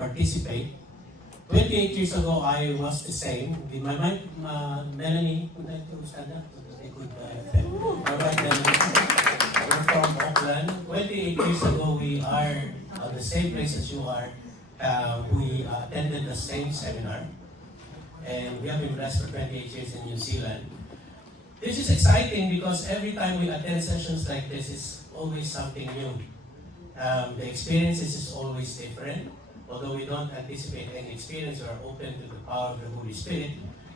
participate. 28 years ago, I was the same. With my wife, Melanie, would like to stand up so that they could my wife, Melanie, we're from Auckland. 28 years ago, we are the same place as you are. We attended the same seminar. And we have been blessed for 28 years in New Zealand. This is exciting because every time we attend sessions like this, it's always something new. The experiences is always different. Although we don't anticipate any experience, we are open to the power of the Holy Spirit.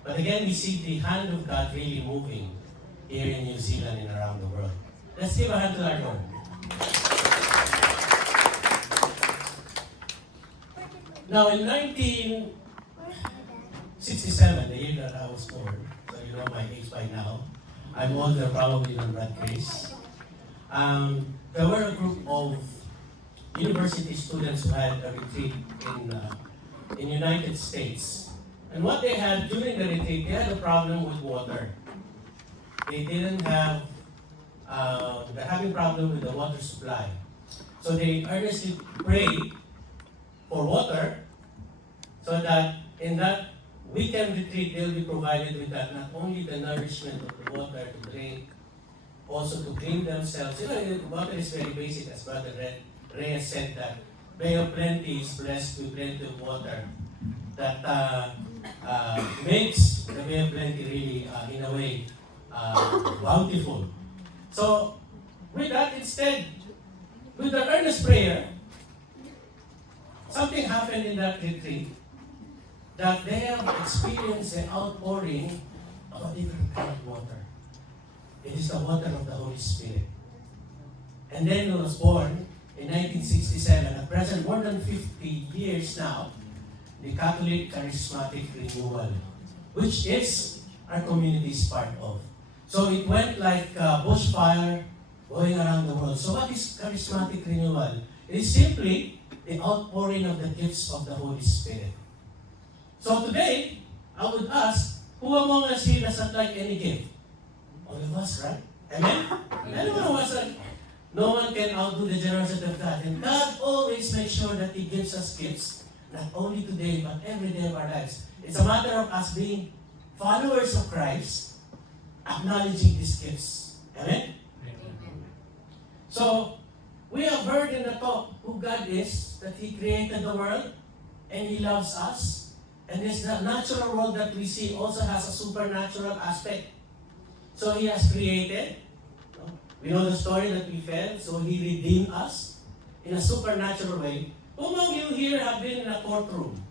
But again, we see the hand of God really moving here in New Zealand and around the world. Let's give a hand to our Lord. Now, in 1967, the year that I was born, so you know my age by now, I'm older probably than Brad Chris. There were a group of university students who had a retreat in United States. And what they had during the retreat, they had a problem with water. They didn't have, they're having problem with the water supply. So they earnestly prayed for water so that in that weekend retreat, they'll be provided with that, not only the nourishment of the water to drink, also to clean themselves. You know, water is very basic, as Brother Reyes said that Bay of Plenty is blessed with plenty of water that makes the Bay of Plenty really, in a way, bountiful. So, with that, instead, with the earnest prayer, something happened in that retreat that they have experienced an outpouring of a different kind of water. It is the water of the Holy Spirit. And then he was born in 1967, at present more than 50 years now, the Catholic Charismatic Renewal, which is our community is part of. So it went like bushfire going around the world. So what is Charismatic Renewal? It is simply the outpouring of the gifts of the Holy Spirit. So today, I would ask, who among us here doesn't like any gift? All of us, right? Amen? Anyone who was like, no one can outdo the generosity of God. And God always makes sure that He gives us gifts, not only today, but every day of our lives. It's a matter of us being followers of Christ, acknowledging these gifts. Amen? So, we have heard in the talk who God is, that He created the world, and He loves us. And this the natural world that we see also has a supernatural aspect. So He has created. We know the story that we fell, so He redeemed us in a supernatural way. Who among you here have been in a courtroom?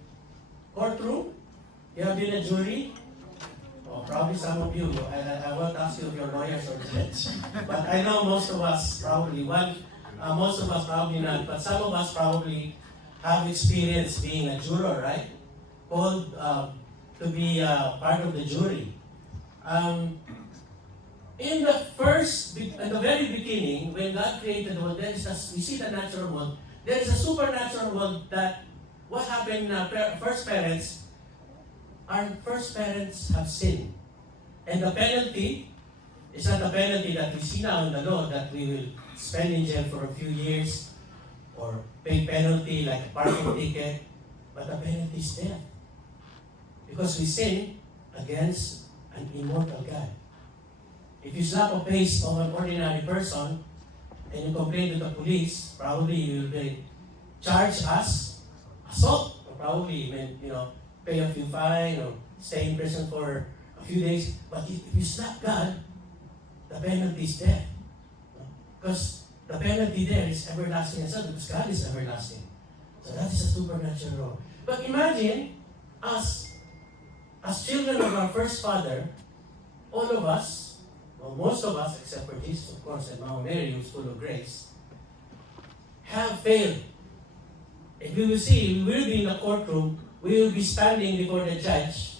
Courtroom? You have been a jury? Oh, probably some of you. I won't ask you if you're lawyers or judge. But I know most of us probably, most of us probably not, but some of us probably have experience being a juror, right? Called to be part of the jury. In the very beginning, when God created the world, we see the natural world. There is a supernatural world that what happened in our first parents have sinned. And the penalty is not the penalty that we see now in the law, that we will spend in jail for a few years or pay penalty like a parking ticket, but the penalty is death. Because we sin against an immortal God. If you slap a face of an ordinary person and you complain to the police, probably you will be charged as assault, or probably pay a few fine or stay in prison for a few days. But if you slap God, the penalty is death. Because the penalty there is everlasting as well, because God is everlasting. So that is a supernatural law. But imagine us, as children of our first father, all of us, well, most of us, except for Jesus, of course, and Mama Mary, who's full of grace, have failed. If we will see, we will be in the courtroom, we will be standing before the judge,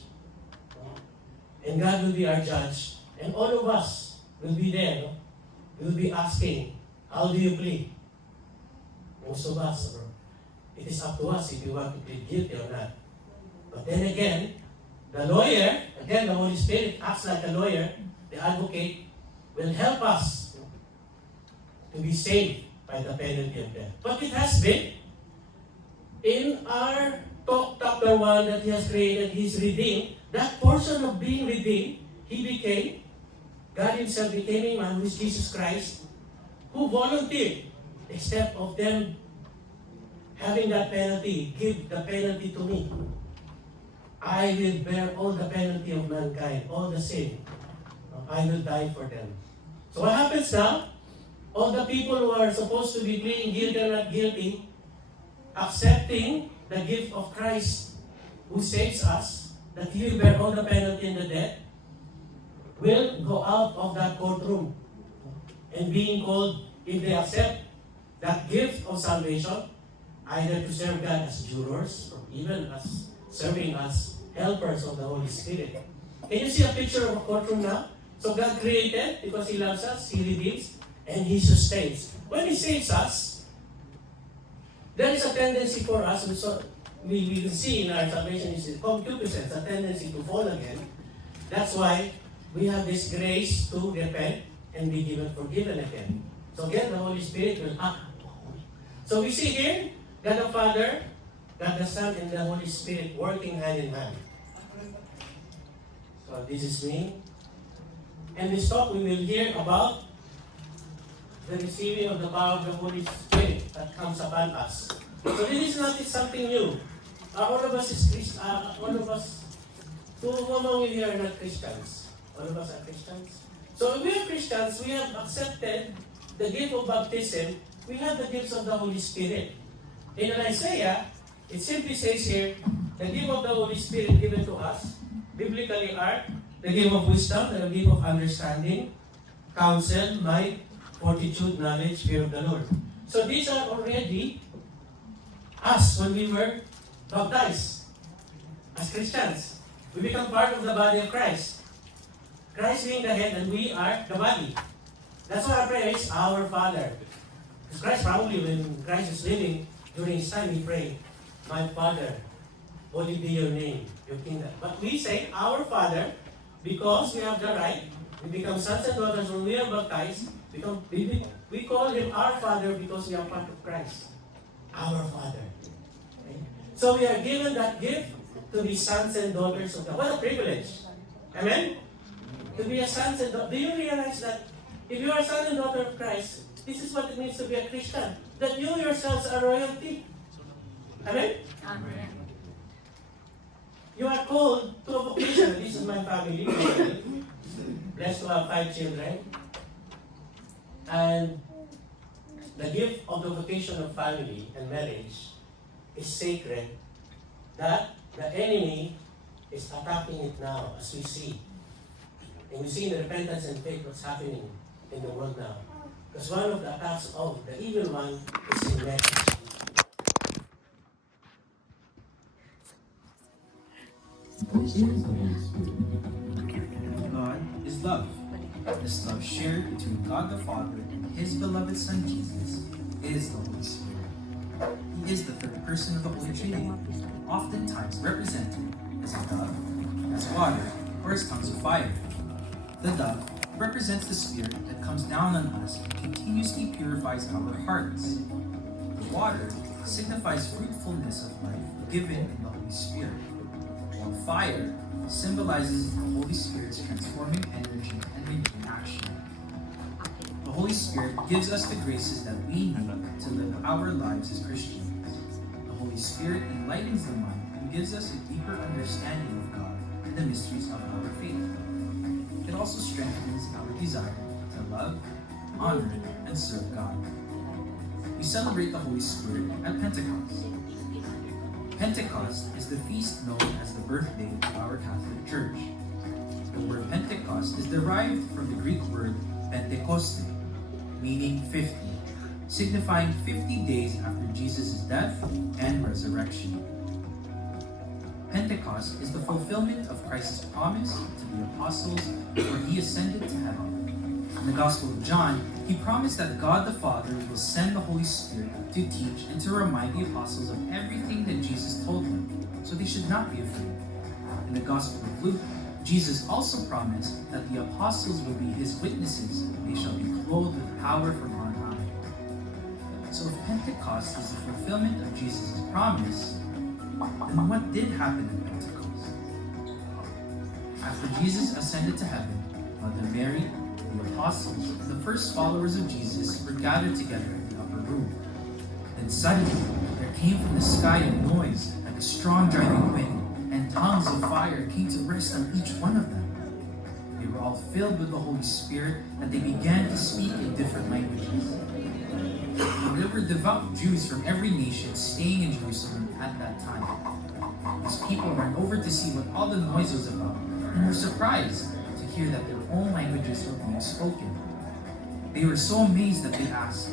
and God will be our judge, and all of us will be there. No? We will be asking, how do you plead? Most of us, it is up to us if you want to plead guilty or not. But then again, the lawyer, again, the Holy Spirit acts like a lawyer. The advocate will help us to be saved by the penalty of death. But it has been in our talk chapter 1 that He has created, He's redeemed, that portion of being redeemed, He became, God Himself became a man who is Jesus Christ, who volunteered, instead of them having that penalty, give the penalty to me. I will bear all the penalty of mankind, all the sin. I will die for them. So what happens now? All the people who are supposed to be pleading guilty or not guilty, accepting the gift of Christ who saves us, that He will bear all the penalty and the debt, will go out of that courtroom and being called, if they accept that gift of salvation, either to serve God as jurors or even as serving as helpers of the Holy Spirit. Can you see a picture of a courtroom now? So God created because He loves us, He redeems, and He sustains. When He saves us, there is a tendency for us, we can see in our salvation is concupiscence, a tendency to fall again. That's why we have this grace to repent and be forgiven again. So again, the Holy Spirit will act. So we see here, God the Father, God the Son, and the Holy Spirit working hand in hand. So this is me. And this talk we will hear about the receiving of the power of the Holy Spirit that comes upon us. So this is not something new. All of us is all of us, who among you here are not Christians? All of us are Christians. So if we are Christians, we have accepted the gift of baptism, we have the gifts of the Holy Spirit. In Isaiah, it simply says here, the gift of the Holy Spirit given to us, biblically are the gift of wisdom, the gift of understanding, counsel, might, fortitude, knowledge, fear of the Lord. So these are already us when we were baptized as Christians. We become part of the body of Christ. Christ being the head and we are the body. That's why our prayer is our Father. Because Christ probably, when Christ is living during His time, He prayed, my Father, holy be your name, your kingdom. But we say our Father because we have the right. We become sons and daughters when we are baptized. We call Him our Father because we are part of Christ. Our Father. Okay? So we are given that gift to be sons and daughters of God. What a privilege. Amen? To be a sons and daughter. Do you realize that if you are a son and daughter of Christ, this is what it means to be a Christian. That you yourselves are royalty. Amen? Amen. You are called to a vocation. This is my family. Blessed to have 5 children. And the gift of the vocation of family and marriage is sacred, that the enemy is attacking it now as we see. And we see in the repentance and faith what's happening in the world now. Because one of the attacks of the evil one is in marriage. God is love. This love shared between God the Father and His beloved Son Jesus is the Holy Spirit. He is the third person of the Holy Trinity, oftentimes represented as a dove, as water, or as tongues of fire. The dove represents the Spirit that comes down on us and continuously purifies our hearts. The water signifies fruitfulness of life given in the Holy Spirit, while fire symbolizes the Holy Spirit's transforming energy and renewing action. The Holy Spirit gives us the graces that we need to live our lives as Christians. The Holy Spirit enlightens the mind and gives us a deeper understanding of God and the mysteries of our faith. It also strengthens our desire to love, honor, and serve God. We celebrate the Holy Spirit at Pentecost. Pentecost is the feast known as the birthday of our Catholic Church. The word Pentecost is derived from the Greek word Pentekoste, meaning 50, signifying 50 days after Jesus' death and resurrection. Pentecost is the fulfillment of Christ's promise to the apostles before He ascended to heaven. In the Gospel of John, He promised that God the Father will send the Holy Spirit to teach and to remind the apostles of everything that Jesus told them, so they should not be afraid. In the Gospel of Luke, Jesus also promised that the apostles will be His witnesses and they shall be clothed with power from on high. So if Pentecost is the fulfillment of Jesus' promise, then what did happen at Pentecost? After Jesus ascended to heaven, Mother Mary, the apostles, and the first followers of Jesus were gathered together in the upper room. Then suddenly there came from the sky a noise like a strong driving wind, and tongues of fire came to rest on each one of them. They were all filled with the Holy Spirit, and they began to speak in different languages. There were devout Jews from every nation staying in Jerusalem at that time. These people ran over to see what all the noise was about, and were surprised to hear that their own languages were being spoken. They were so amazed that they asked,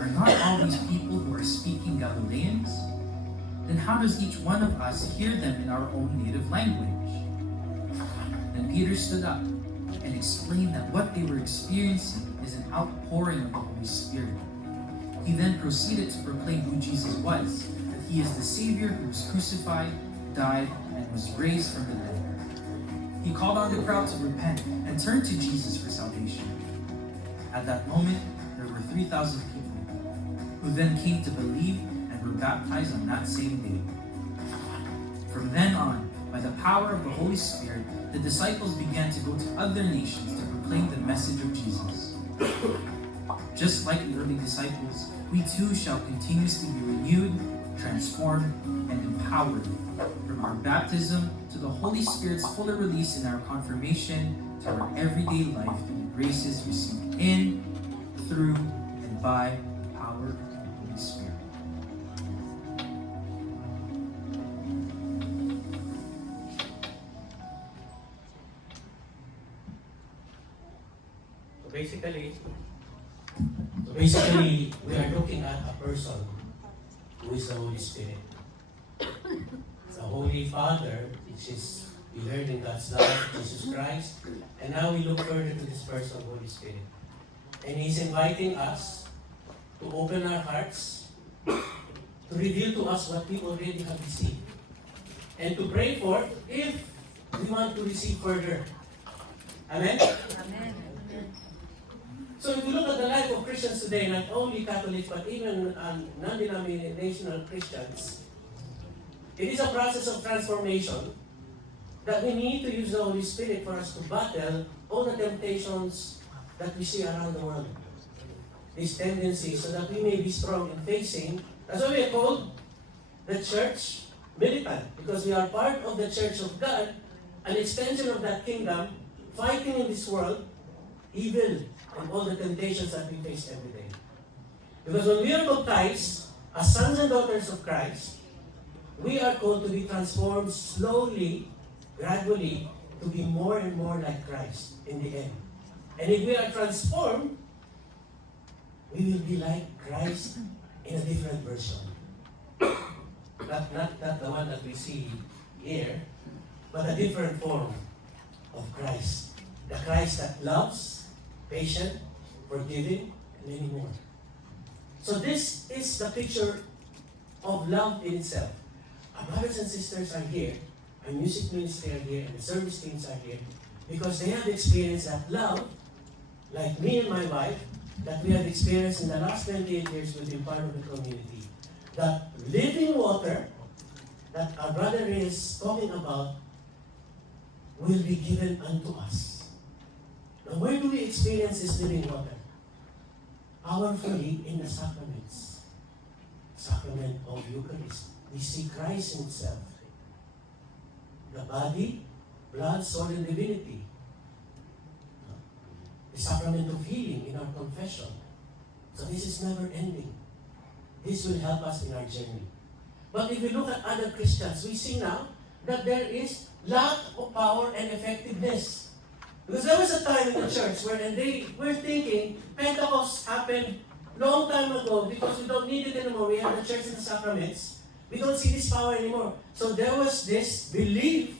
"Are not all these people who are speaking Galileans? Then how does each one of us hear them in our own native language?" Then Peter stood up and explained that what they were experiencing is an outpouring of the Holy Spirit. He then proceeded to proclaim who Jesus was, that he is the Savior who was crucified, died, and was raised from the dead. He called on the crowd to repent and turn to Jesus for salvation. At that moment, there were 3,000 people, who then came to believe and were baptized on that same day. From then on, by the power of the Holy Spirit, the disciples began to go to other nations to proclaim the message of Jesus. Just like the early disciples, we too shall continuously be renewed, transformed, and empowered. From our baptism to the Holy Spirit's fuller release in our confirmation to our everyday life through the graces received in, through, and by the power of the Holy Spirit. So basically, we are looking at a person who is the Holy Spirit. The Holy Father, which is, we heard in God's love, Jesus Christ, and now we look further to this person, Holy Spirit. And He's inviting us to open our hearts, to reveal to us what we already have received, and to pray for if we want to receive further. Amen? Amen. So if you look at the life of Christians today, not only Catholics, but even non-denominational Christians, it is a process of transformation that we need to use the Holy Spirit for us to battle all the temptations that we see around the world. These tendencies, so that we may be strong in facing. That's why we are called the church militant, because we are part of the church of God, an extension of that kingdom, fighting in this world, evil, and all the temptations that we face every day. Because when we are baptized as sons and daughters of Christ, we are called to be transformed slowly, gradually, to be more and more like Christ in the end. And if we are transformed, we will be like Christ in a different version. Not the one that we see here, but a different form of Christ. The Christ that loves, patient, forgiving, and many more. So this is the picture of love in itself. Our brothers and sisters are here, our music ministry are here, and the service teams are here, because they have experienced that love, like me and my wife, that we have experienced in the last 28 years we've been part of the community. That living water that our brother is talking about will be given unto us. Now, where do we experience this living water? Powerfully in the sacraments. Sacrament of Eucharist. We see Christ Himself. The body, blood, soul, and divinity. The sacrament of healing in our confession. So this is never ending. This will help us in our journey. But if we look at other Christians, we see now that there is lack of power and effectiveness. Because there was a time in the church where they were thinking Pentecost happened long time ago because we don't need it anymore. We have the church and the sacraments. We don't see this power anymore. So there was this belief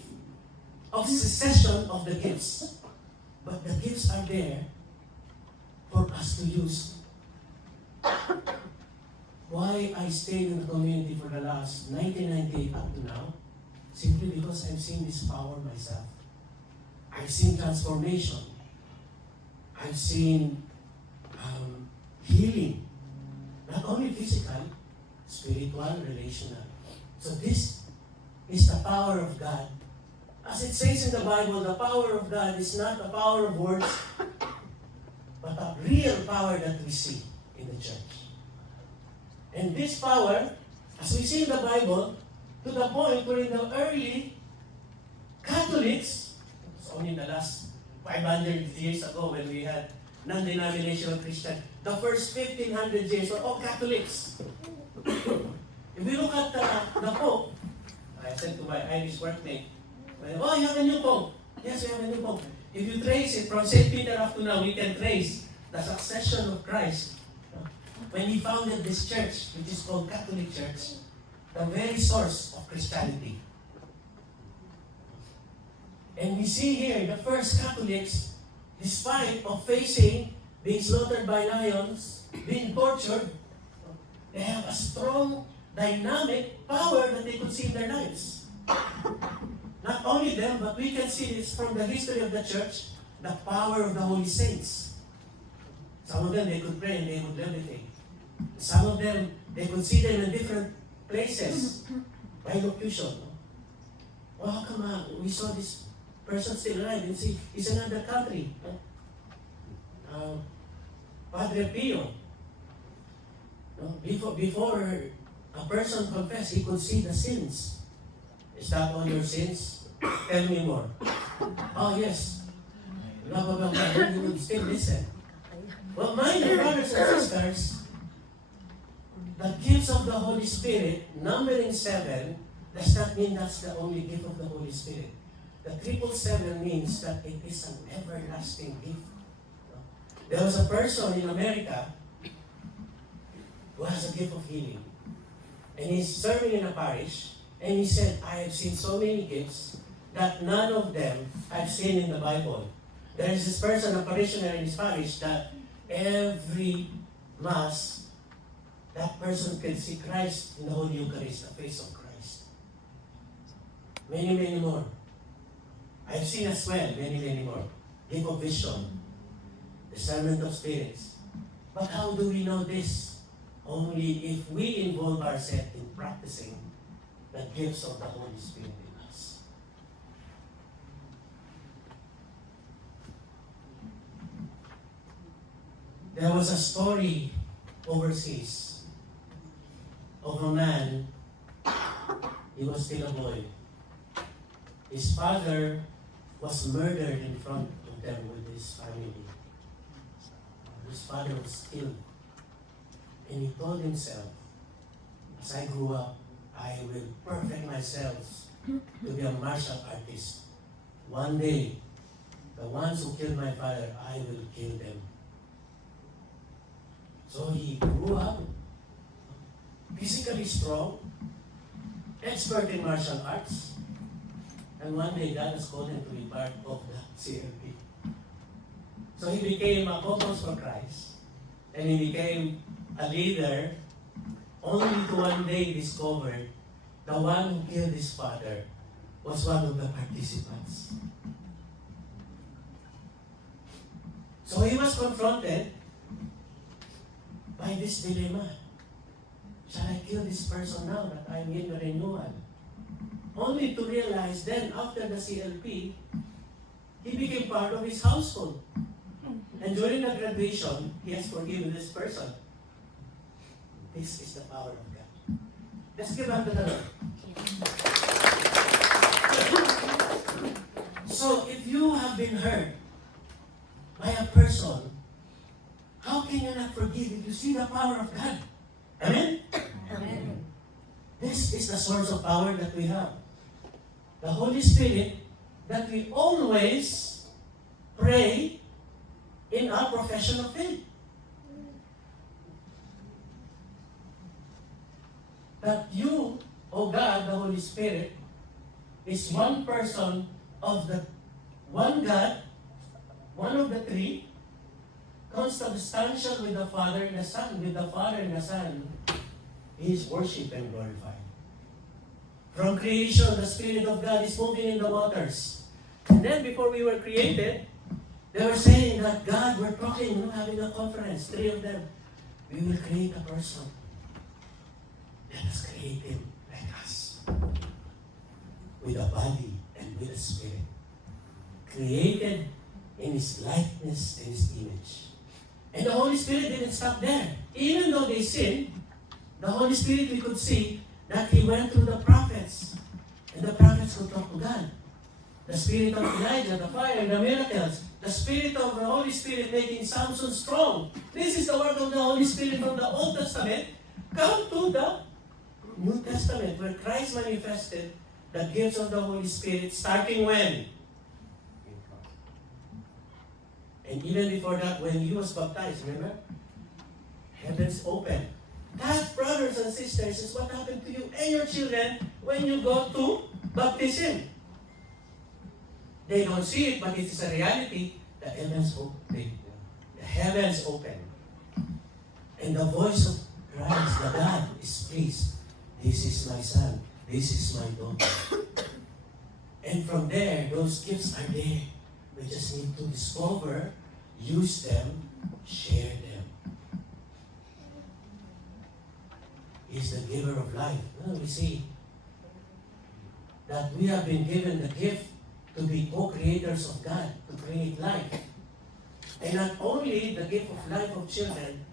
of secession of the gifts. But the gifts are there for us to use. Why I stayed in the community for the last 1998 up to now? Simply because I've seen this power myself. I've seen transformation. I've seen healing. Not only physical, spiritual, relational. So this is the power of God. As it says in the Bible, the power of God is not the power of words, but a real power that we see in the church. And this power, as we see in the Bible, to the point where in the early Catholics, it's only in the last 500 years ago when we had non-denominational Christian, the first 1500 years were all Catholics. If we look at the Pope, I said to my Irish workmate, oh, you have a new Pope. Yes, we have a new Pope. If you trace it from St. Peter up to now, we can trace the succession of Christ. When he founded this church, which is called Catholic Church, the very source of Christianity. And we see here the first Catholics, despite of facing being slaughtered by lions, being tortured, they have a strong, dynamic power that they could see in their lives. Not only them, but we can see this from the history of the church, the power of the holy saints. Some of them, they could pray and they would levitate. Some of them, they could see them in different places by locution. Oh, how come we saw this person still alive and see he's in another country? Padre Pio, before a person confessed, he could see the sins. Is that all your sins? Tell me more. Oh, yes. Blah, blah, blah, blah. Then he would still listen. Well, my dear brothers and sisters, the gifts of the Holy Spirit, numbering 7, does not mean that's the only gift of the Holy Spirit. The 777 means that it is an everlasting gift. There was a person in America who has a gift of healing. And he's serving in a parish, and he said, I have seen so many gifts that none of them I've seen in the Bible. There is this person, a parishioner in his parish, that every Mass, that person can see Christ in the Holy Eucharist, the face of Christ. Many, many more. I've seen as well, many, many more. Gift of vision, discernment of spirits. But how do we know this? Only if we involve ourselves in practicing the gifts of the Holy Spirit in us. There was a story overseas of a man. He was still a boy. His father was murdered in front of them with his family. His father was killed. And he told himself, as I grew up, I will perfect myself to be a martial artist. One day, the ones who killed my father, I will kill them. So he grew up, physically strong, expert in martial arts, and one day God has called him to be part of the CLP. So he became a Focus for Christ, and he became a leader, only to one day discover the one who killed his father was one of the participants. So he was confronted by this dilemma. Shall I kill this person now that I'm in the renewal? Only to realize then, after the CLP, he became part of his household. And during the graduation, he has forgiven this person. This is the power of God. Let's give up to the Lord. So, if you have been hurt by a person, how can you not forgive if you see the power of God? Amen? Amen. This is the source of power that we have. The Holy Spirit that we always pray in our profession of faith. That you, O God, the Holy Spirit, is one person of the one God, one of the three, consubstantial with the Father and the Son. With the Father and the Son, He is worshipped and glorified. From creation, the Spirit of God is moving in the waters. And then before we were created, they were saying that God, we're talking, having a conference, three of them. we will create a person. Let us create him like us, with a body and with a spirit, created in His likeness and His image. And the Holy Spirit didn't stop there. Even though they sinned, the Holy Spirit, we could see that He went through the prophets. And the prophets could talk to God. The spirit of Elijah, the fire, and the miracles. The spirit of the Holy Spirit making Samson strong. This is the work of the Holy Spirit from the Old Testament. Come to the New Testament, where Christ manifested the gifts of the Holy Spirit, starting when? And even before that, when He was baptized, remember? Heavens opened. That, brothers and sisters, is what happened to you and your children when you go to baptism. They don't see it, but it is a reality. The heavens open. The heavens open. And the voice of Christ, the God, is pleased. This is my son. This is my daughter. And from there, those gifts are there. We just need to discover, use them, share them. He's the giver of life. Well, we see that we have been given the gift to be co-creators of God, to create life. And not only the gift of life of children,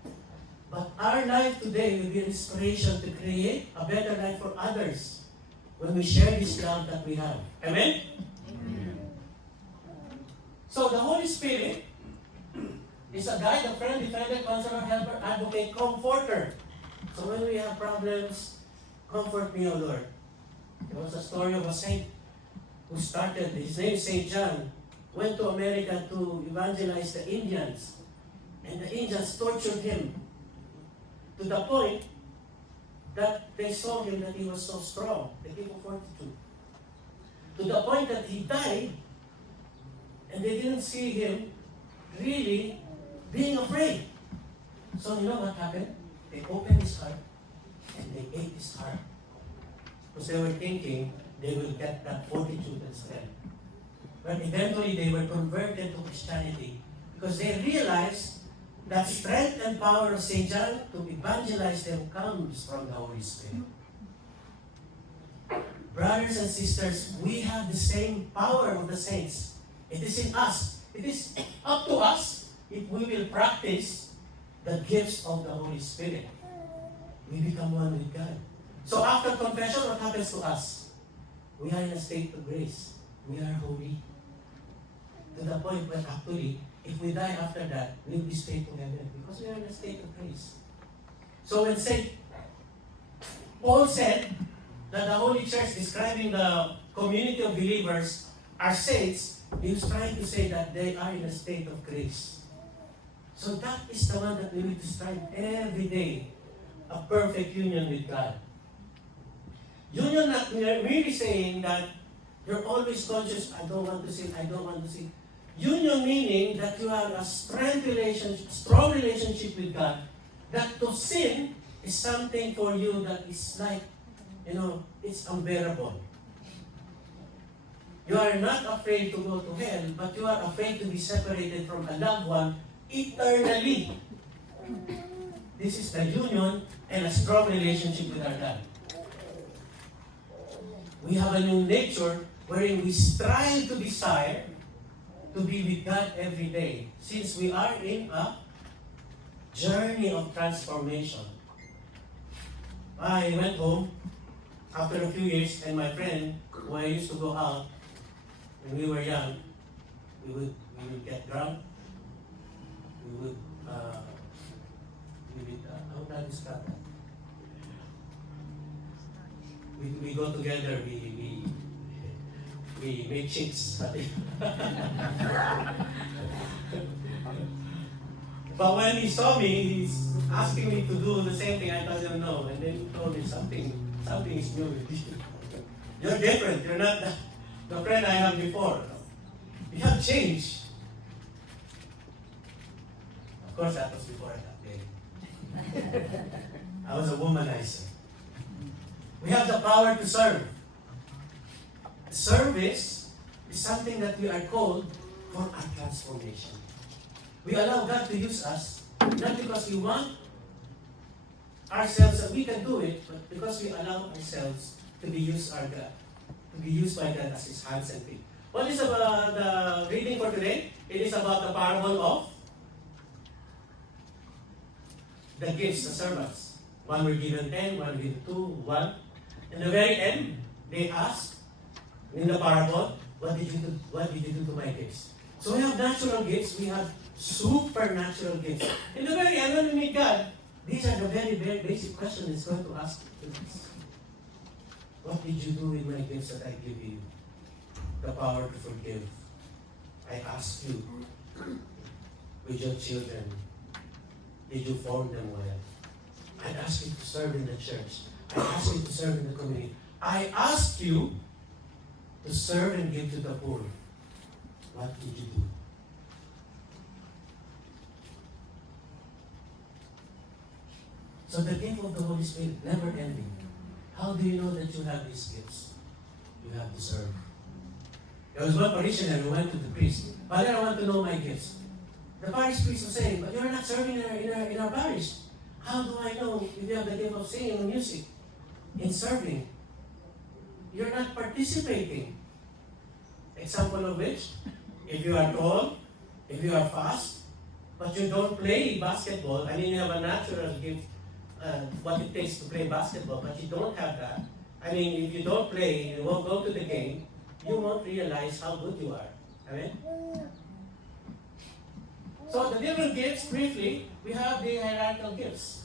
but our life today will be an inspiration to create a better life for others when we share this love that we have. Amen? Amen. So the Holy Spirit is a guide, a friend, defender, counselor, helper, advocate, comforter. So when we have problems, comfort me, O Lord. There was a story of a saint who started, his name is St. John, went to America to evangelize the Indians. And the Indians tortured him to the point that they saw him that he was so strong, the people fortitude. To the point that he died, and they didn't see him really being afraid. So you know what happened? They opened his heart, and they ate his heart. Because they were thinking they will get that fortitude and strength. But eventually they were converted to Christianity because they realized that strength and power of St. John to evangelize them comes from the Holy Spirit. Brothers and sisters, we have the same power of the saints. It is in us. It is up to us if we will practice the gifts of the Holy Spirit. We become one with God. So after confession, what happens to us? We are in a state of grace. We are holy. To the point where actually, if we die after that, we will be straight to heaven because we are in a state of grace. So when St. Paul said that the Holy Church, describing the community of believers, are saints, he was trying to say that they are in a state of grace. So that is the one that we need to strive every day, a perfect union with God. Union not really saying that you're always conscious, I don't want to sin, I don't want to sin. Union meaning that you have a strong relationship with God, that to sin is something for you that is like, it's unbearable. You are not afraid to go to hell, but you are afraid to be separated from a loved one eternally. This is the union and a strong relationship with our God. We have a new nature wherein we strive to desire to be with God every day, since we are in a journey of transformation. I went home after a few years, and my friend, who I used to go out when we were young, we would get drunk. We would how do I describe that? We go together. We make chicks. But when he saw me, he's asking me to do the same thing. I told him no, and then he told me something is new with you. You're different. You're not the friend I had before. You have changed. Of course, that was before I got married. I was a womanizer. We have the power to serve. Service is something that we are called for our transformation. We allow God to use us, not because we want, ourselves that we can do it, but because we allow ourselves to be used by God as His hands and feet. What is the reading for today? It is about the parable of the gifts, the servants. One were given 10, one given 2, 1. In the very end, they asked in the parable, what did you do to my gifts? So we have natural gifts, we have supernatural gifts. In the very end, when we meet God, these are the very, very basic questions He's going to ask us. What did you do with my gifts that I give you? The power to forgive. I ask you, with your children, did you form them well? I ask you to serve in the church. I ask you to serve in the community. I ask you to serve and give to the poor. What did you do? So the gift of the Holy Spirit, never ending. How do you know that you have these gifts? You have to serve. There was one parishioner who went to the priest. Father, I want to know my gifts. The parish priest was saying, but you're not serving in our parish. How do I know if you have the gift of singing and music? In serving. You're not participating. Example of which, if you are tall, if you are fast, but you don't play basketball, I mean you have a natural gift, what it takes to play basketball, but you don't have that. I mean, if you don't play, you won't go to the game, you won't realize how good you are. Amen? So the different gifts, briefly, we have the hierarchical gifts.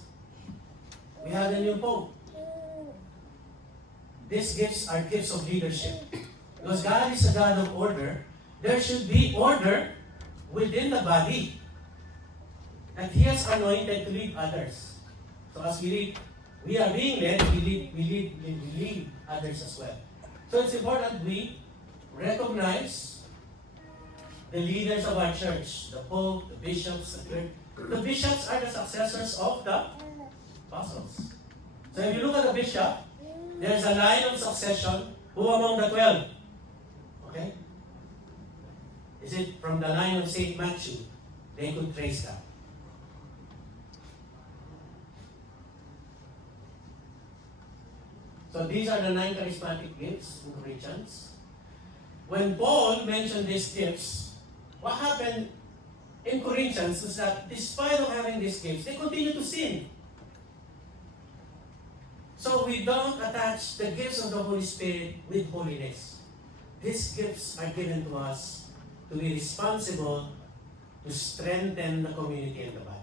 We have the new Pope. These gifts are gifts of leadership. Because God is a God of order, there should be order within the body. And He has anointed to lead others. So as we lead, we are being led, we lead others as well. So it's important we recognize the leaders of our church, the Pope, the bishops, the clergy. The bishops are the successors of the apostles. So if you look at the bishop, there's a line of succession. Who among the 12? Okay? Is it from the line of St. Matthew? They could trace that. So these are the 9 charismatic gifts in Corinthians. When Paul mentioned these gifts, what happened in Corinthians is that despite of having these gifts, they continue to sin. So we don't attach the gifts of the Holy Spirit with holiness. These gifts are given to us to be responsible to strengthen the community and the body.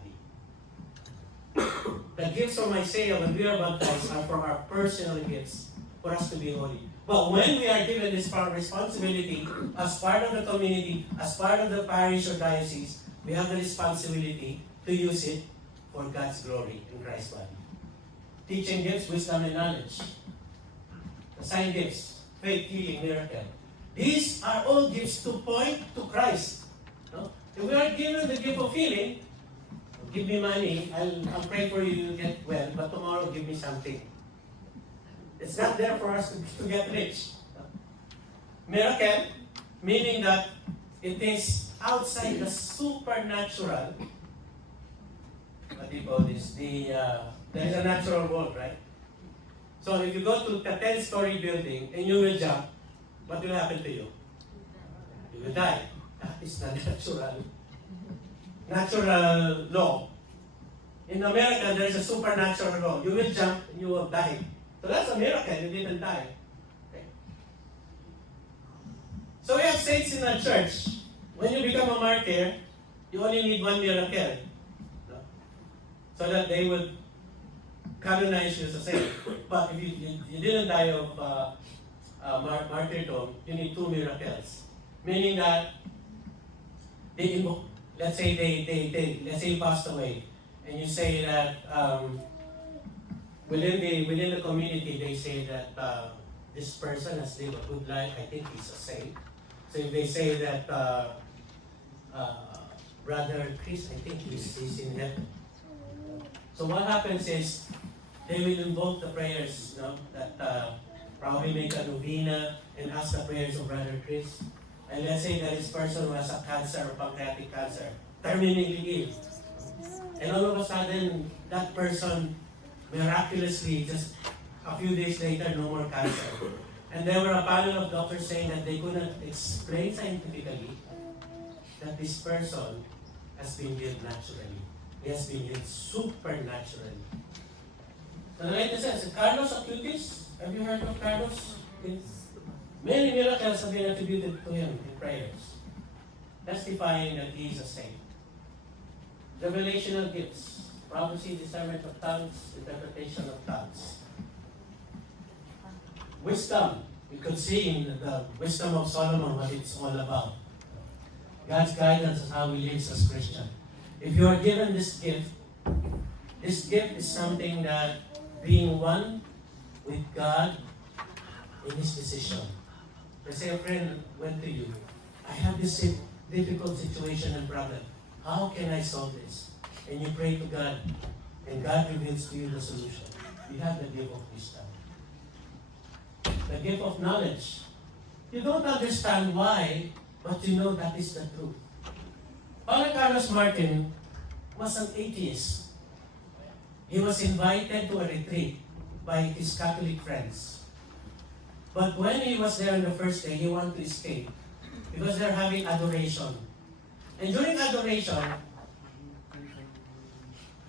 The gifts from Isaiah when we are baptized are for our personal gifts, for us to be holy. But when we are given this responsibility as part of the community, as part of the parish or diocese, we have the responsibility to use it for God's glory in Christ's body. Teaching gifts, wisdom and knowledge. The sign gifts, faith, healing, miracle. These are all gifts to point to Christ. No? If we are given the gift of healing, give me money, I'll pray for you to get well, but tomorrow give me something. It's not there for us to get rich. Miracle, meaning that it is outside the supernatural. What do you call this? There is a natural world, right? So if you go to a 10-story building and you will jump, what will happen to you? You will die. That is the natural law. In America, there is a supernatural law. You will jump and you will die. So that's a miracle. You didn't die. Okay. So we have saints in our church. When you become a martyr, you only need one miracle. No? So that they would canonize you as a saint. But if you didn't die of martyrdom, you need 2 miracles. Meaning that let's say you passed away, and you say that within the community they say that this person has lived a good life. I think he's a saint. So if they say that Brother Chris, I think he's in heaven. So what happens is they will invoke the prayers, that probably make a novena and ask the prayers of Brother Chris. And let's say that this person who has a cancer or pancreatic cancer, terminally ill. And all of a sudden, that person miraculously, just a few days later, no more cancer. And there were a panel of doctors saying that they couldn't explain scientifically that this person has been healed naturally. He has been healed supernaturally. So the latest says, Carlos Acutis, have you heard of Carlos? Many miracles have been attributed to him in prayers, testifying that he is a saint. Revelational gifts, prophecy, discernment of tongues, interpretation of tongues. Wisdom, you could see in the wisdom of Solomon what it's all about. God's guidance is how we live as Christians. If you are given this gift is something that being one with God in His decision. Let's say a friend went to you, I have this difficult situation and problem. How can I solve this? And you pray to God, and God reveals to you the solution. You have the gift of wisdom. The gift of knowledge. You don't understand why, but you know that is the truth. Father Carlos Martin was an atheist. He was invited to a retreat by his Catholic friends. But when he was there on the first day, he wanted to escape because they're having adoration. And during adoration,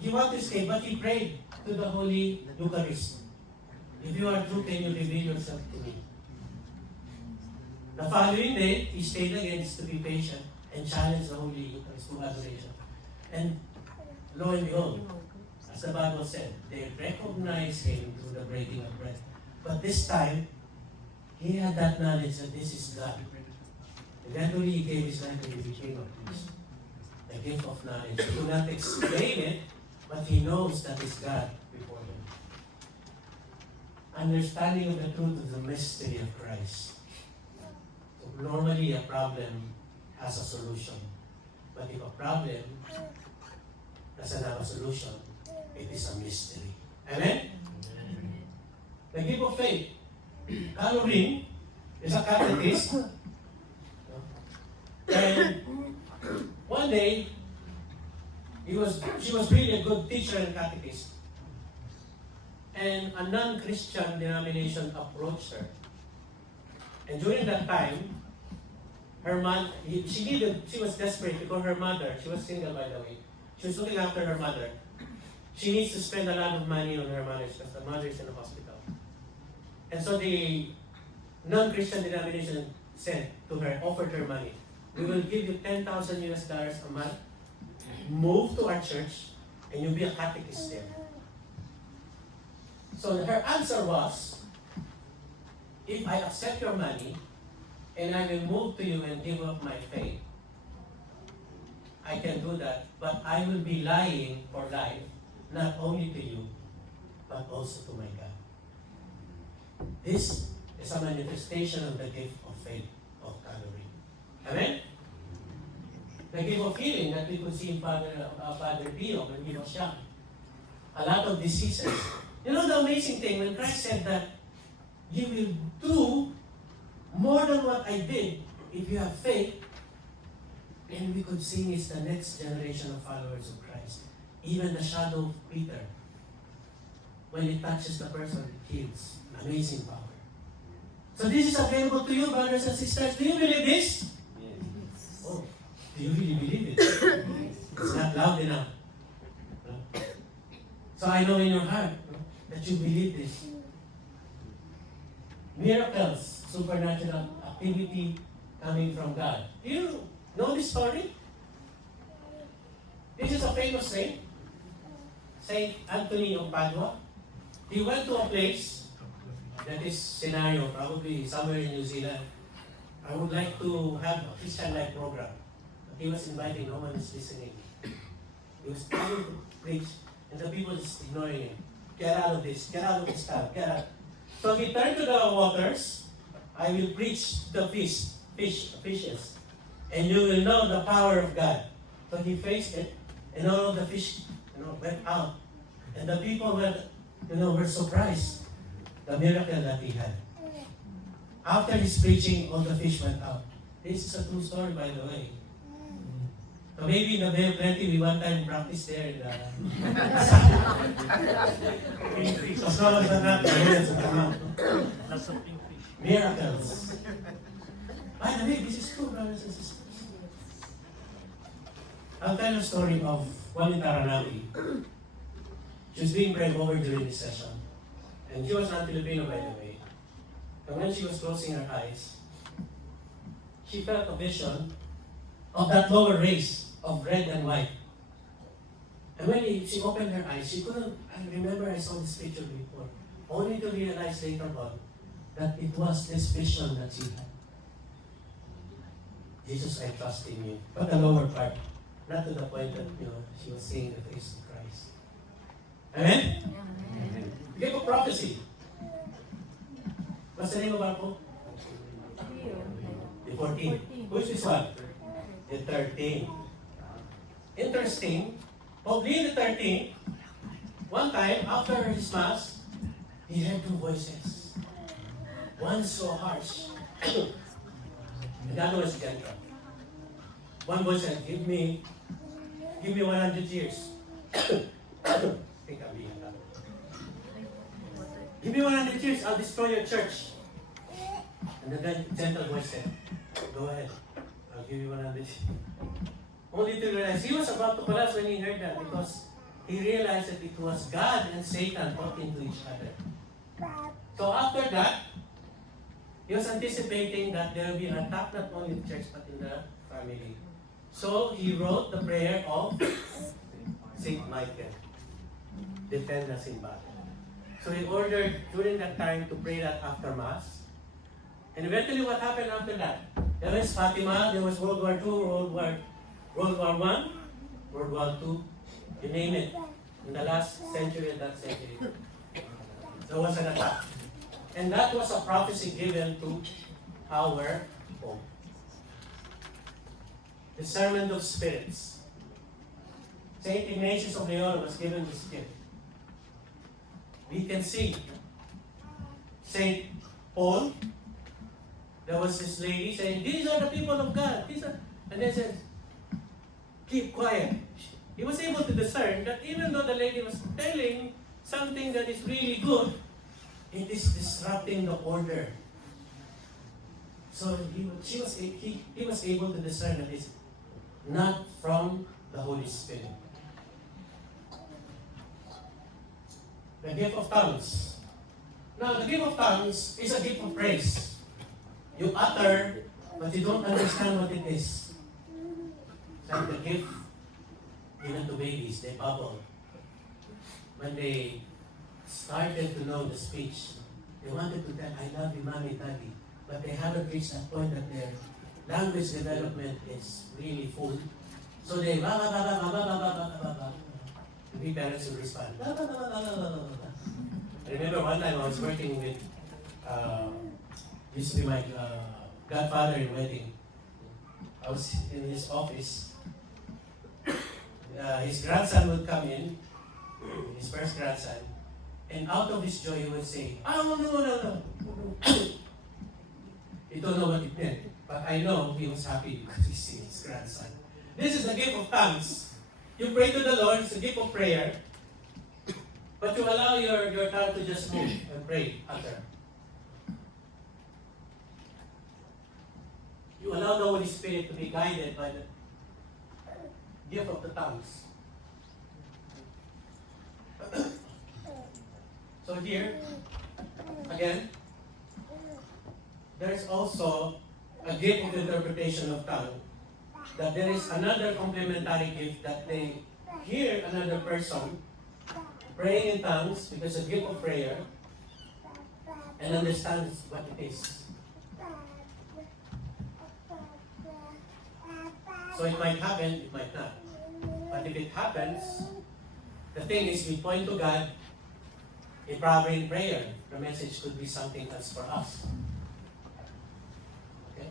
he wanted to escape, but he prayed to the Holy Eucharist. If you are true, can you reveal yourself to me? The following day, he stayed again to be patient and challenged the Holy Eucharist to adoration. And lo and behold, as the Bible said, they recognized him through the breaking of bread. But this time, he had that knowledge that this is God. Eventually, he gave his life and he became a priest. The gift of knowledge. He could not explain it, but he knows that it's God before him. Understanding of the truth of the mystery of Christ. So normally, a problem has a solution. But if a problem doesn't have a solution, it is a mystery. Amen? The gift of faith. Caroline is a catechist. And one day, she was really a good teacher and catechist. And a non-Christian denomination approached her. And during that time, her mother, she was desperate because her mother, she was single by the way, she was looking after her mother. She needs to spend a lot of money on her mother because the mother is in the hospital. And so the non-Christian denomination said to her, offered her money. We will give you $10,000 a month. Move to our church, and you'll be a catechist there. So her answer was, if I accept your money, and I will move to you and give up my faith, I can do that, but I will be lying for life, not only to you, but also to my God. This is a manifestation of the gift of faith of Calvary. Amen? The gift of healing that we could see in Father Pio when he was young. A lot of diseases. You know the amazing thing, when Christ said that you will do more than what I did if you have faith, and we could sing is the next generation of followers of Christ. Even the shadow of Peter, when it touches the person, it heals. Amazing power. So this is available to you, brothers and sisters. Do you believe this? Yes. Oh, do you really believe it? It's not loud enough. So I know in your heart that you believe this. Miracles, supernatural activity coming from God. Do you know this story? This is a famous saint, Saint Anthony of Padua. He went to a place, that is scenario, probably somewhere in New Zealand. I would like to have a Christian life program. But he was inviting, no one is listening. He was trying to preach, and the people is ignoring him. Get out of this town, get out. So he turned to the waters. I will preach the fishes, and you will know the power of God. So he faced it, and all of the fish, went out. And the people were surprised the miracle that he had. After his preaching, all the fish went out. This is a true story, by the way. So maybe in the Bay of Plenty, we one time practice there in the... As long as not the hands will come out. Miracles. By the way, this is true, brothers and sisters. I'll tell you a story of one in Taranaki. She was being prayed over during this session. And she was not Filipino, by the way. And when she was closing her eyes, she felt a vision of that lower race of red and white. And when she opened her eyes, she couldn't, I remember I saw this picture before, only to realize later on that it was this vision that she had. Jesus, I trust in you. But the lower part, not to the point that, she was seeing the face of Christ. Amen? Amen. Give a prophecy. What's the name of our book? The 14. Who's this one? The 13. Interesting. Probably the 13, one time after his mass, he heard two voices. One so harsh, and the other was gentle. One voice said, give me 100 years. I think I'm being that. Give me 100 years, I'll destroy your church. And the gentle voice said, go ahead, I'll give you 100 years. Only to realize, he was about to collapse when he heard that because he realized that it was God and Satan talking to each other. So after that, he was anticipating that there will be an attack not only in the church but in the family. So he wrote the prayer of Saint Michael, defend us in battle. So he ordered during that time to pray that after Mass. And eventually what happened after that? There was Fatima, there was World War II, World War I, World War II, you name it. In the last century and that century, there was an attack. And that was a prophecy given to our Pope. Discernment of spirits. Saint Ignatius of Loyola was given this gift. We can see Saint Paul, there was this lady saying, these are the people of God. And they said, keep quiet. He was able to discern that even though the lady was telling something that is really good, it is disrupting the order. So he was able to discern that it's not from the Holy Spirit. The gift of tongues. Now, the gift of tongues is a gift of praise. You utter, but you don't understand what it is. Like the gift given to babies, they bubble. When they started to know the speech, they wanted to tell, I love you, mommy, daddy. But they haven't reached that point that their language development is really full. So they, ba, ba, ba, ba, ba, ba, ba, ba, ba, ba. The parents will respond, ba, ba, ba, ba, ba, ba, ba, ba. I remember one time I was working with, used to be my godfather in wedding. I was in his office. His grandson would come in, his first grandson, and out of his joy he would say, oh, no. You don't know what it meant, but I know he was happy because he's seeing his grandson. This is the gift of tongues. You pray to the Lord, it's a gift of prayer, but you allow your tongue to just move and pray, utter. You allow the Holy Spirit to be guided by the gift of the tongues. So here, again, there is also a gift of interpretation of tongue. That there is another complementary gift that they hear another person praying in tongues because a gift of prayer and understands what it is. So it might happen, it might not. But if it happens, the thing is we point to God, probably in prayer. The message could be something else for us. Okay?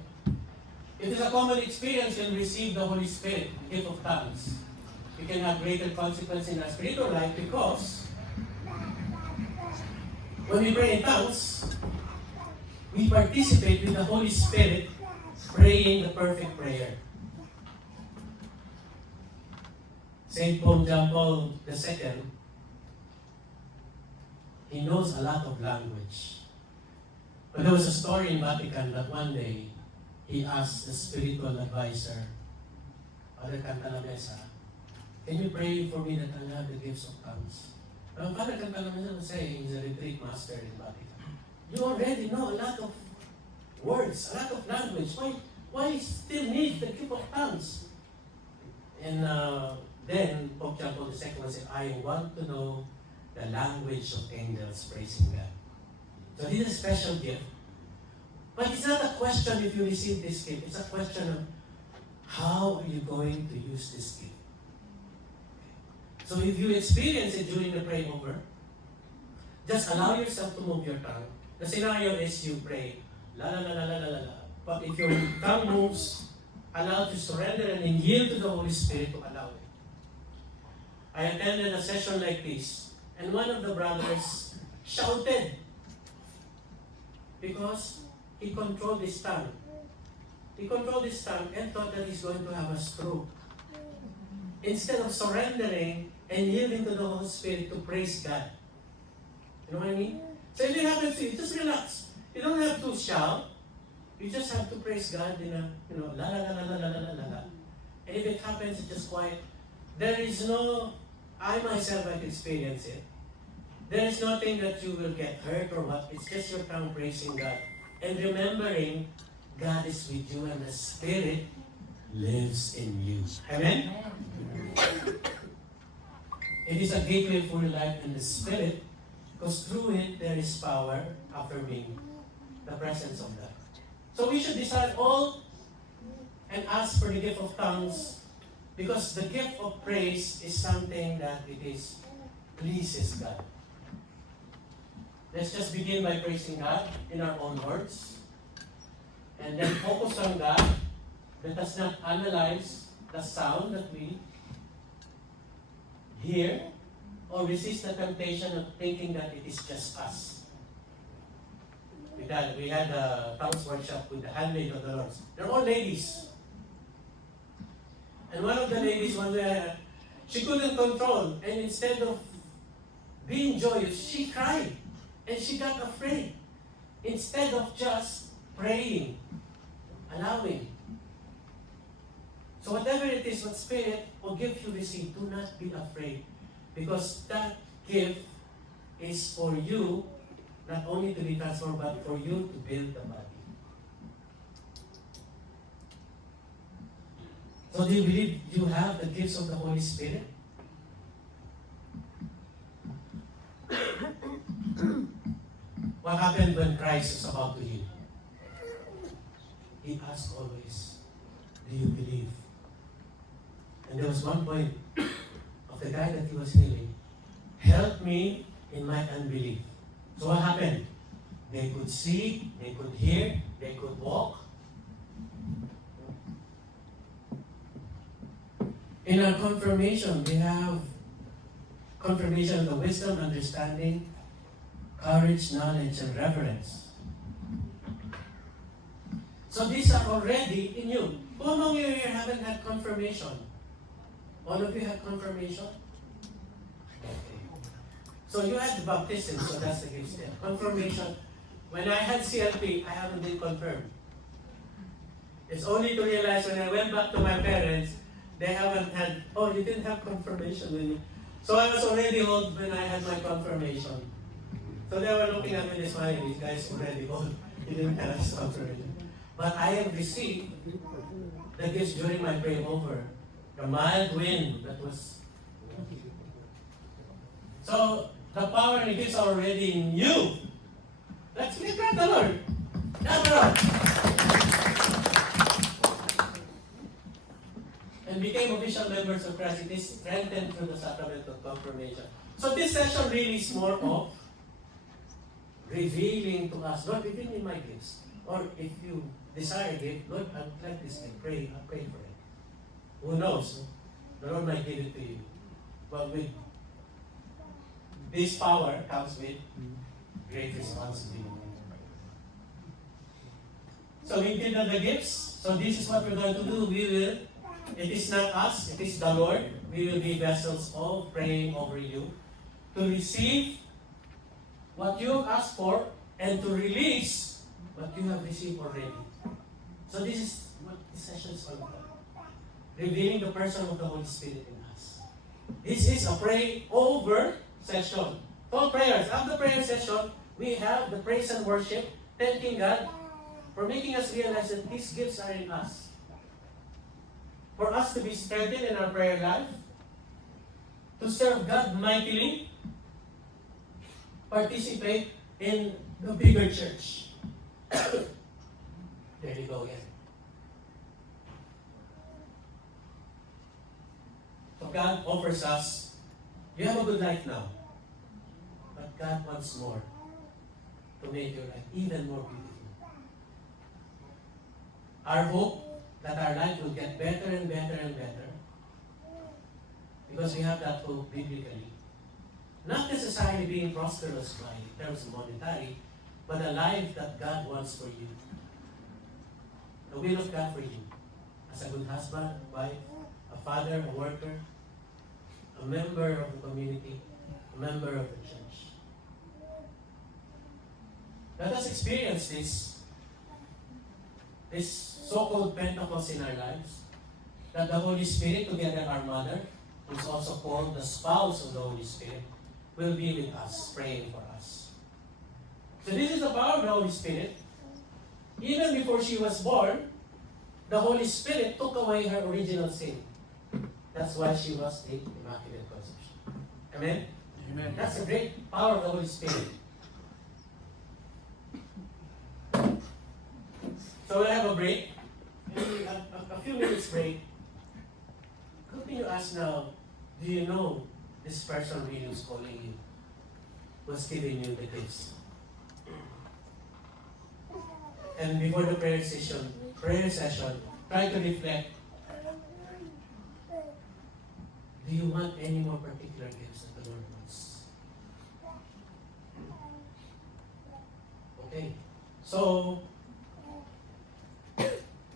It is a common experience when we receive the Holy Spirit, the gift of tongues. We can have greater consequence in our spiritual life because when we pray in tongues, we participate with the Holy Spirit praying the perfect prayer. St. Pope John Paul II, he knows a lot of language. But there was a story in Vatican that one day, he asked the spiritual advisor, Father Cantalamessa, can you pray for me that I have the gifts of tongues? Now, Father Cantalamessa was saying, he's a retreat master in Vatican, you already know a lot of words, a lot of language. Why still need the gift of tongues? And then Pope John Paul II said, I want to know the language of angels praising God. So this is a special gift. But it's not a question if you receive this gift. It's a question of how are you going to use this gift. So if you experience it during the prayer over, just allow yourself to move your tongue. The scenario is you pray, la la la la la la la. But if your tongue moves, allow to surrender and yield to the Holy Spirit to allow it. I attended a session like this, and one of the brothers shouted because he controlled his tongue. He controlled his tongue and thought that he's going to have a stroke. Instead of surrendering and yielding to the Holy Spirit to praise God. You know what I mean? So if it happens to you, just relax. You don't have to shout. You just have to praise God in a, la la la la la la la la la. And if it happens, it's just quiet. There is no, I myself have experienced it. There is nothing that you will get hurt or what. It's just your tongue praising God. And remembering God is with you and the Spirit lives in you. Amen? It is a gateway for life in the Spirit because through it there is power affirming the presence of God. So we should decide all and ask for the gift of tongues because the gift of praise is something that it is pleases God. Let's just begin by praising God in our own words and then focus on God. Let us not analyze the sound that we hear or resist the temptation of thinking that it is just us. We had a tongues workshop with the handmaid of the Lord. They're all ladies. And one of the ladies, she couldn't control. And instead of being joyous, she cried. And she got afraid. Instead of just praying, allowing. So whatever it is, what Spirit or gift you receive, do not be afraid. Because that gift is for you, not only to be transformed, but for you to build the body. So do you believe you have the gifts of the Holy Spirit? What happened when Christ was about to heal? He asked always, do you believe? And there was one point of the guy that he was healing. Help me in my unbelief. So what happened? They could see, they could hear, they could walk. In our confirmation, we have confirmation of the wisdom, understanding, courage, knowledge, and reverence. So these are already in you. Who among you here haven't had confirmation? All of you had confirmation? Okay. So you had the baptism, so that's the gift there. Confirmation. When I had CLP, I haven't been confirmed. It's only to realize when I went back to my parents, they haven't had, oh, you didn't have confirmation when you. So I was already old when I had my confirmation. So they were looking at me this way, these guys already old. You didn't have this confirmation. But I have received the gifts during my pray over. The mild wind that was. So the power and the gifts are already in you. Let's give God the Lord. Clap it up. And became official members of Christ. It is strengthened through the sacrament of confirmation. So this session really is more of revealing to us, Lord, reveal me my gifts. Or if you desire a gift, Lord, I'd like this gift. Pray, I'll pray for it. Who knows? The Lord might give it to you. But with this power comes with great responsibility. So we did the gifts. So this is what we're going to do. We will It is not us, it is the Lord. We will be vessels of praying over you to receive what you have asked for and to release what you have received already. So this is what this session is all about. Revealing the person of the Holy Spirit in us. This is a pray over session. 12 prayers. After the prayer session, we have the praise and worship, thanking God for making us realize that His gifts are in us. For us to be strengthened in our prayer life, to serve God mightily, participate in the bigger church. There you go again. So God offers us, you have a good life now, but God wants more to make your life even more beautiful. Our hope that our life will get better and better and better because we have that hope biblically. Not necessarily being prosperous by in terms of monetary, but a life that God wants for you. The will of God for you. As a good husband, wife, a father, a worker, a member of the community, a member of the church. Let us experience this so-called Pentecost in our lives, that the Holy Spirit, together our mother, who is also called the spouse of the Holy Spirit, will be with us, praying for us. So this is the power of the Holy Spirit. Even before she was born, the Holy Spirit took away her original sin. That's why she was the Immaculate Conception. Amen? Amen. That's a great power of the Holy Spirit. So we'll have a break. Maybe a few minutes break. How can you ask now, do you know this person really was calling you? Was giving you the gifts? And before the prayer session, try to reflect. Do you want any more particular gifts that the Lord wants? Okay. So,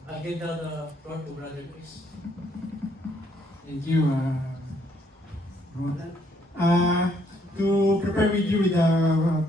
I'll give now the floor to Brother Chris. Thank you, Roland. To prepare with you with the